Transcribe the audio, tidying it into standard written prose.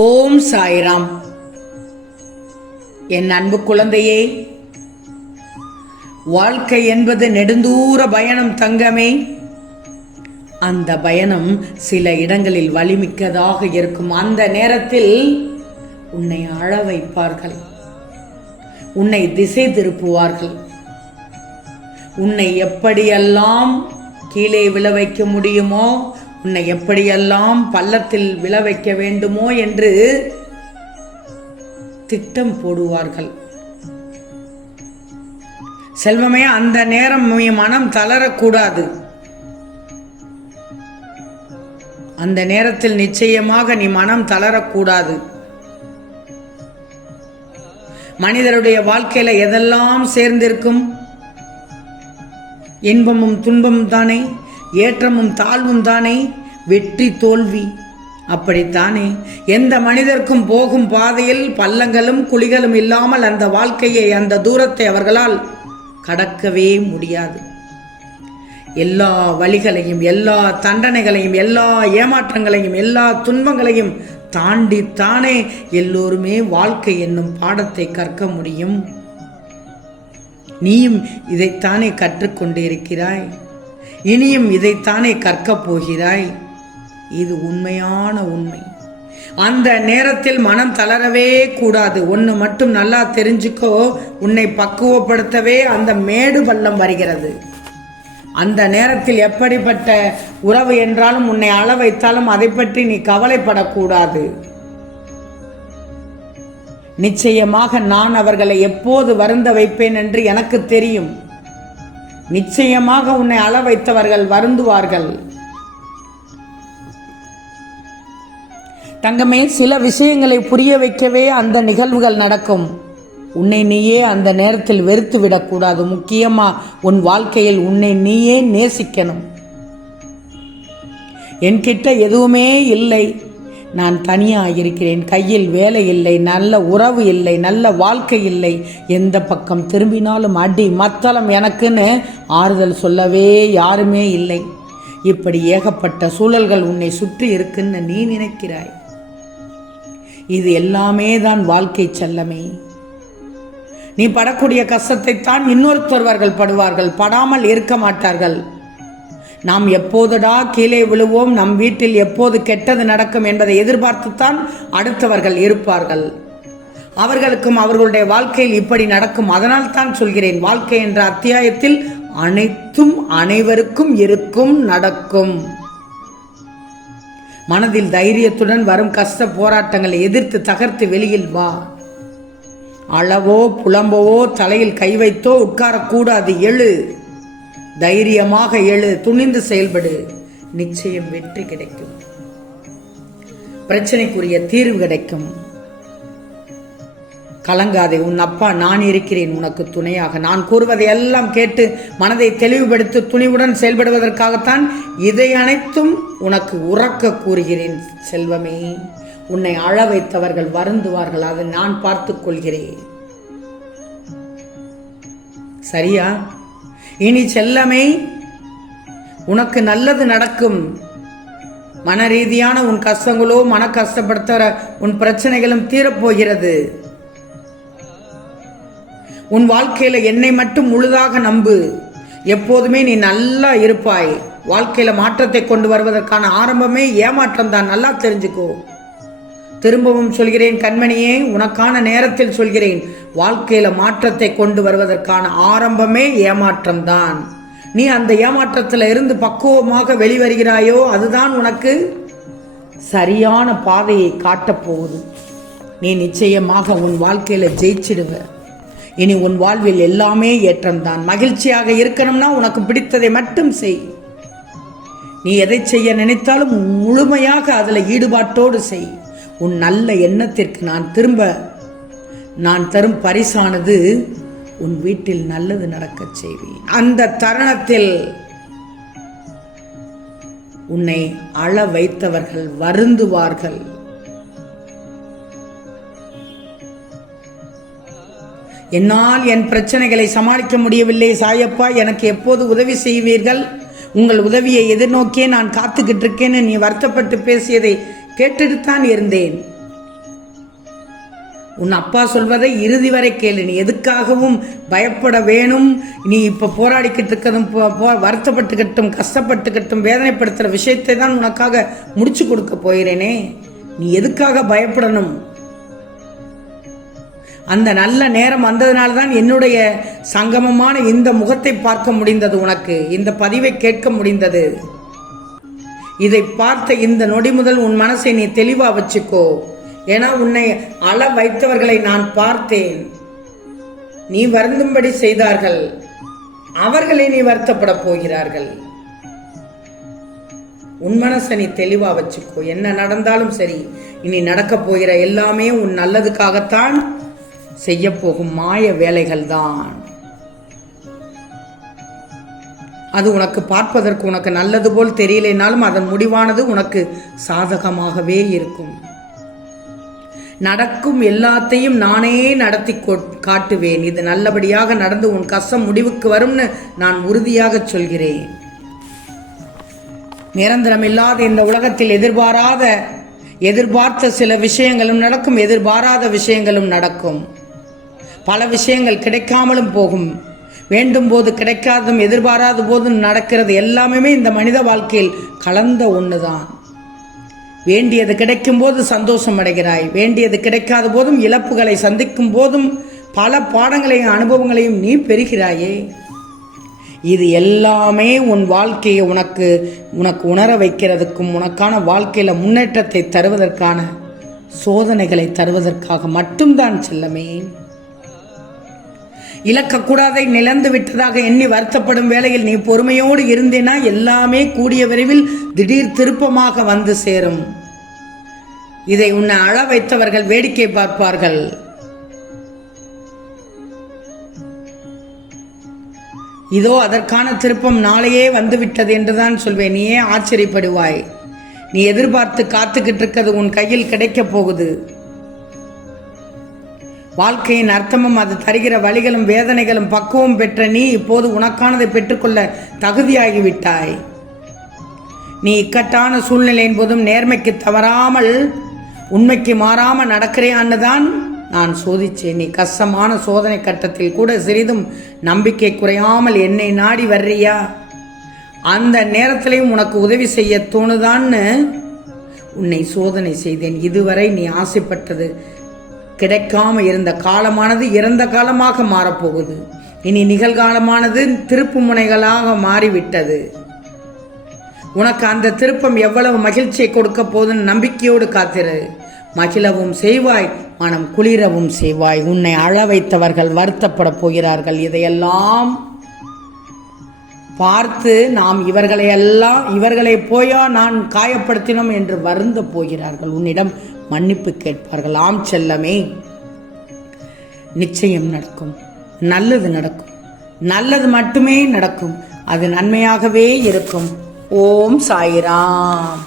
ஓம் சாய்ராம். என் அன்பு குழந்தையே, வாழ்க்கை என்பது நெடுந்தூர பயணம் தங்கமே. அந்த பயணம் சில இடங்களில் வலிமிக்கதாக இருக்கும். அந்த நேரத்தில் உன்னை அழ வைப்பார்கள், உன்னை திசை திருப்புவார்கள், உன்னை எப்படியெல்லாம் கீழே விழ வைக்க முடியுமோ, உன்னை எப்படியெல்லாம் பள்ளத்தில் விழ வைக்க வேண்டுமோ என்று திட்டம் போடுவார்கள். செல்வமே, அந்த நேரம் மனம் தளரக்கூடாது. அந்த நேரத்தில் நிச்சயமாக நீ மனம் தளரக்கூடாது. மனிதருடைய வாழ்க்கையில எதெல்லாம் சேர்ந்திருக்கும்? இன்பமும் துன்பமும் தானே, ஏற்றமும் தாழ்வும் தானே, வெற்றி தோல்வி அப்படித்தானே. எந்த மனிதருக்கும் போகும் பாதையில் பள்ளங்களும் குழிகளும் இல்லாமல் அந்த வாழ்க்கையை, அந்த தூரத்தை அவர்களால் கடக்கவே முடியாது. எல்லா வழிகளையும், எல்லா தண்டனைகளையும், எல்லா ஏமாற்றங்களையும், எல்லா துன்பங்களையும் தாண்டித்தானே எல்லோருமே வாழ்க்கை என்னும் பாடத்தை கற்க முடியும். நீயும் இதைத்தானே கற்றுக்கொண்டிருக்கிறாய், இனியும் இதைத்தானே கற்கப் போகிறாய். இது உண்மையான உண்மை. அந்த நேரத்தில் மனம் தளரவே கூடாது. ஒன்று மட்டும் நல்லா தெரிஞ்சுக்கோ, உன்னை பக்குவப்படுத்தவே அந்த மேடு பள்ளம் வருகிறது. அந்த நேரத்தில் எப்படிப்பட்ட உறவு என்றாலும், உன்னை அழ வைத்தாலும் அதை பற்றி நீ கவலைப்படக்கூடாது. நிச்சயமாக நான் அவர்களை எப்போது வருந்த வைப்பேன் என்று எனக்கு தெரியும். நிச்சயமாக உன்னை அழ வைத்தவர்கள் வருந்துவார்கள். தங்கமே, சில விஷயங்களை புரிய வைக்கவே அந்த நிகழ்வுகள் நடக்கும். உன்னை நீயே அந்த நேரத்தில் வெறுத்து விடக்கூடாது. முக்கியமா உன் வாழ்க்கையில் உன்னை நீயே நேசிக்கணும். என்கிட்ட எதுவுமே இல்லை, நான் தனியாக இருக்கிறேன், கையில் வேலை இல்லை, நல்ல உறவு இல்லை, நல்ல வாழ்க்கை இல்லை, எந்த பக்கம் திரும்பினாலும் அடி மத்தளம், எனக்குன்னு ஆறுதல் சொல்லவே யாருமே இல்லை. இப்படி ஏகப்பட்ட சூழல்கள் உன்னை சுற்றி இருக்குன்னு நீ நினைக்கிறாய். இது எல்லாமே தான் வாழ்க்கை செல்லமே. நீ படக்கூடிய கஷ்டத்தை தான் இன்னொருத்தவர்கள் படுவார்கள், படாமல் இருக்க மாட்டார்கள். நாம் எப்போதுடா கீழே விழுவோம், நம் வீட்டில் எப்போது கெட்டது நடக்கும் என்பதை எதிர்பார்த்துத்தான் அடுத்தவர்கள் இருப்பார்கள். அவர்களுக்கும் அவர்களுடைய வாழ்க்கையில் இப்படி நடக்கும். அதனால் தான் சொல்கிறேன், வாழ்க்கை என்ற அத்தியாயத்தில் அனைத்தும் அனைவருக்கும் இருக்கும், நடக்கும். மனதில் தைரியத்துடன் வரும் கஷ்ட போராட்டங்களை எதிர்த்து தகர்த்து வெளியில் வா. அளவோ புலம்பவோ தலையில் கை வைத்தோ உட்காரக்கூடாது. எழு, தைரியமாக எழு, துணிந்து செயல்படு. நிச்சயம் வெற்றி கிடைக்கும், பிரச்சனைக்குரிய தீர்வு கிடைக்கும். கலங்காதே, உன் அப்பா நான் இருக்கிறேன் உனக்கு துணையாக. நான் கூறுவதை எல்லாம் கேட்டு மனதை தெளிவுபடுத்தி துணிவுடன் செயல்படுவதற்காகத்தான் இதை அனைத்தும் உனக்கு உறக்க கூறுகிறேன். செல்வமே, உன்னை அழ வைத்தவர்கள் வருந்துவார்கள், அதை நான் பார்த்துக் கொள்கிறேன். சரியா? இனி செல்லமே, உனக்கு நல்லது நடக்கும். மன ரீதியான உன் கஷ்டங்களோ, மன கஷ்டப்படுத்துற உன் பிரச்சனைகளும் தீரப்போகிறது. உன் வாழ்க்கையில என்னை மட்டும் முழுதாக நம்பு. எப்போதுமே நீ நல்லா இருப்பாய். வாழ்க்கையில மாற்றத்தை கொண்டு வருவதற்கான ஆரம்பமே ஏமாற்றம் தான், நல்லா தெரிஞ்சுக்கோ. திரும்பவும் சொல்கிறேன் கண்மணியே, உனக்கான நேரத்தில் சொல்கிறேன், வாழ்க்கையில மாற்றத்தை கொண்டு வருவதற்கான ஆரம்பமே ஏமாற்றம் தான். நீ அந்த ஏமாற்றத்தில் இருந்து பக்குவமாக வெளிவருகிறாயோ, அதுதான் உனக்கு சரியான பாதையை காட்டப்போகுது. நீ நிச்சயமாக உன் வாழ்க்கையில ஜெயிச்சிடுவ. இனி உன் வாழ்வில் எல்லாமே ஏற்றம்தான். மகிழ்ச்சியாக இருக்கணும்னா உனக்கு பிடித்ததை மட்டும் செய். நீ எதை செய்ய நினைத்தாலும் முழுமையாக அதுல ஈடுபாட்டோடு செய். உன் நல்ல எண்ணத்திற்கு நான் தரும் பரிசானது உன் வீட்டில் நல்லது நடக்க செய்வேன். அந்த தருணத்தில் உன்னை அழ வைத்தவர்கள் வருந்துவார்கள். என்னால் என் பிரச்சனைகளை சமாளிக்க முடியவில்லை சாயப்பா, எனக்கு எப்போது உதவி செய்வீர்கள்? உங்கள் உதவியை எதிர்நோக்கியே நான் காத்துக்கிட்டு இருக்கேன்னு நீ வருத்தப்பட்டு பேசியதை கேட்டுத்தான் இருந்தேன். உன் அப்பா சொல்வதை இறுதி வரை கேளு. நீ எதுக்காகவும் பயப்பட வேணும். நீ இப்போ போராடிக்கிட்டு இருக்கதும் வருத்தப்பட்டுக்கிட்டும் கஷ்டப்பட்டுக்கிட்டும் வேதனைப்படுத்துகிற விஷயத்தை தான் உனக்காக முடிச்சு கொடுக்க போகிறேனே. நீ எதுக்காக பயப்படணும்? அந்த நல்ல நேரம் வந்ததுனால தான் என்னுடைய சங்கமமான இந்த முகத்தை பார்க்க முடிந்தது, உனக்கு இந்த பதிவை கேட்க முடிந்தது. இதை பார்த்த இந்த நொடி முதல் உன் மனசை நீ தெளிவா வச்சுக்கோ. ஏன்னா உன்னை அழ வைத்தவர்களை நான் பார்த்தேன். நீ வருந்தும்படி செய்தார்கள், அவர்களை நீ வருத்தப்பட போகிறார்கள். உன் மனசை நீ தெளிவா வச்சுக்கோ. என்ன நடந்தாலும் சரி, இனி நடக்க போகிற எல்லாமே உன் நல்லதுக்காகத்தான் செய்ய போகும் மாய வேலைகள் தான். அது உனக்கு பார்ப்பதற்கு உனக்கு நல்லது போல் தெரியலைனாலும் அதன் முடிவானது உனக்கு சாதகமாகவே இருக்கும். நடக்கும் எல்லாத்தையும் நானே நடத்தி காட்டுவேன். இது நல்லபடியாக நடந்து உன் கஷ்டம் முடிவுக்கு வரும்னு நான் உறுதியாக சொல்கிறேன். நிரந்தரம் இல்லாத இந்த உலகத்தில் எதிர்பார்த்த சில விஷயங்களும் நடக்கும், எதிர்பாராத விஷயங்களும் நடக்கும். பல விஷயங்கள் கிடைக்காமலும் போகும். வேண்டும் போது கிடைக்காதும் எதிர்பாராத போதும் நடக்கிறது. எல்லாமே இந்த மனித வாழ்க்கையில் கலந்த ஒன்றுதான். வேண்டியது கிடைக்கும் போது சந்தோஷம் அடைகிறாய், வேண்டியது கிடைக்காத போதும் இழப்புகளை சந்திக்கும் போதும் பல பாடங்களையும் அனுபவங்களையும் நீ பெறுகிறாயே. இது எல்லாமே உன் வாழ்க்கையை உனக்கு உணர வைக்கிறதுக்கும் உனக்கான வாழ்க்கையில முன்னேற்றத்தை தருவதற்கான சோதனைகளை தருவதற்காக மட்டும்தான் செல்லமே. இழக்கக்கூடாதை நிலந்து விட்டதாக எண்ணி வருத்தப்படும் வேளையில் நீ பொறுமையோடு இருந்தேனா எல்லாமே கூடிய விரைவில் திடீர் திருப்பமாக வந்து சேரும். இதை உன்னை அழ வைத்தவர்கள் வேடிக்கை பார்ப்பார்கள். இதோ அதற்கான திருப்பம் நாளையே வந்துவிட்டது என்றுதான் சொல்வேன். நீயே ஆச்சரியப்படுவாய். நீ எதிர்பார்த்து காத்துக்கிட்டு இருக்கிறது உன் கையில் கிடைக்க போகுது. வாழ்க்கையின் அர்த்தமும் அது தருகிற வழிகளும் வேதனைகளும் பக்குவம் பெற்ற நீ இப்போது உனக்கானதை பெற்றுக்கொள்ள தகுதியாகிவிட்டாய். நீ இக்கட்டான சூழ்நிலையின் போதும் நேர்மைக்கு தவறாமல் உண்மைக்கு மாறாமல் நடக்கிறையான்னு தான் நான் சோதிச்சேன். நீ கஷ்டமான சோதனை கட்டத்தில் கூட சிறிதும் நம்பிக்கை குறையாமல் என்னை நாடி வர்றியா? அந்த நேரத்திலையும் உனக்கு உதவி செய்ய தோணுதான்னு உன்னை சோதனை செய்தேன். இதுவரை நீ ஆசைப்பட்டது கிடைக்காம இருந்த காலமானது இறந்த காலமாக மாறப்போகுது. இனி நிகழ்காலமானது திருப்பு முனைகளாக மாறிவிட்டது. உனக்கு அந்த திருப்பம் எவ்வளவு மகிழ்ச்சியை கொடுக்க போதுன்னு நம்பிக்கையோடு காத்திரு. மகிழவும் செய்வாய், மனம் குளிரவும் செய்வாய். உன்னை அழ வைத்தவர்கள் வருத்தப்பட போகிறார்கள். இதையெல்லாம் பார்த்து நாம் இவர்களை போயா நான் காயப்படுத்தினோம் என்று வருந்த போகிறார்கள். உன்னிடம் மன்னிப்பு கேட்பார்கள். ஆம் செல்லமே, நிச்சயம் நடக்கும். நல்லது நடக்கும். நல்லது மட்டுமே நடக்கும். அது நன்மையாகவே இருக்கும். ஓம் சாய்ராம்.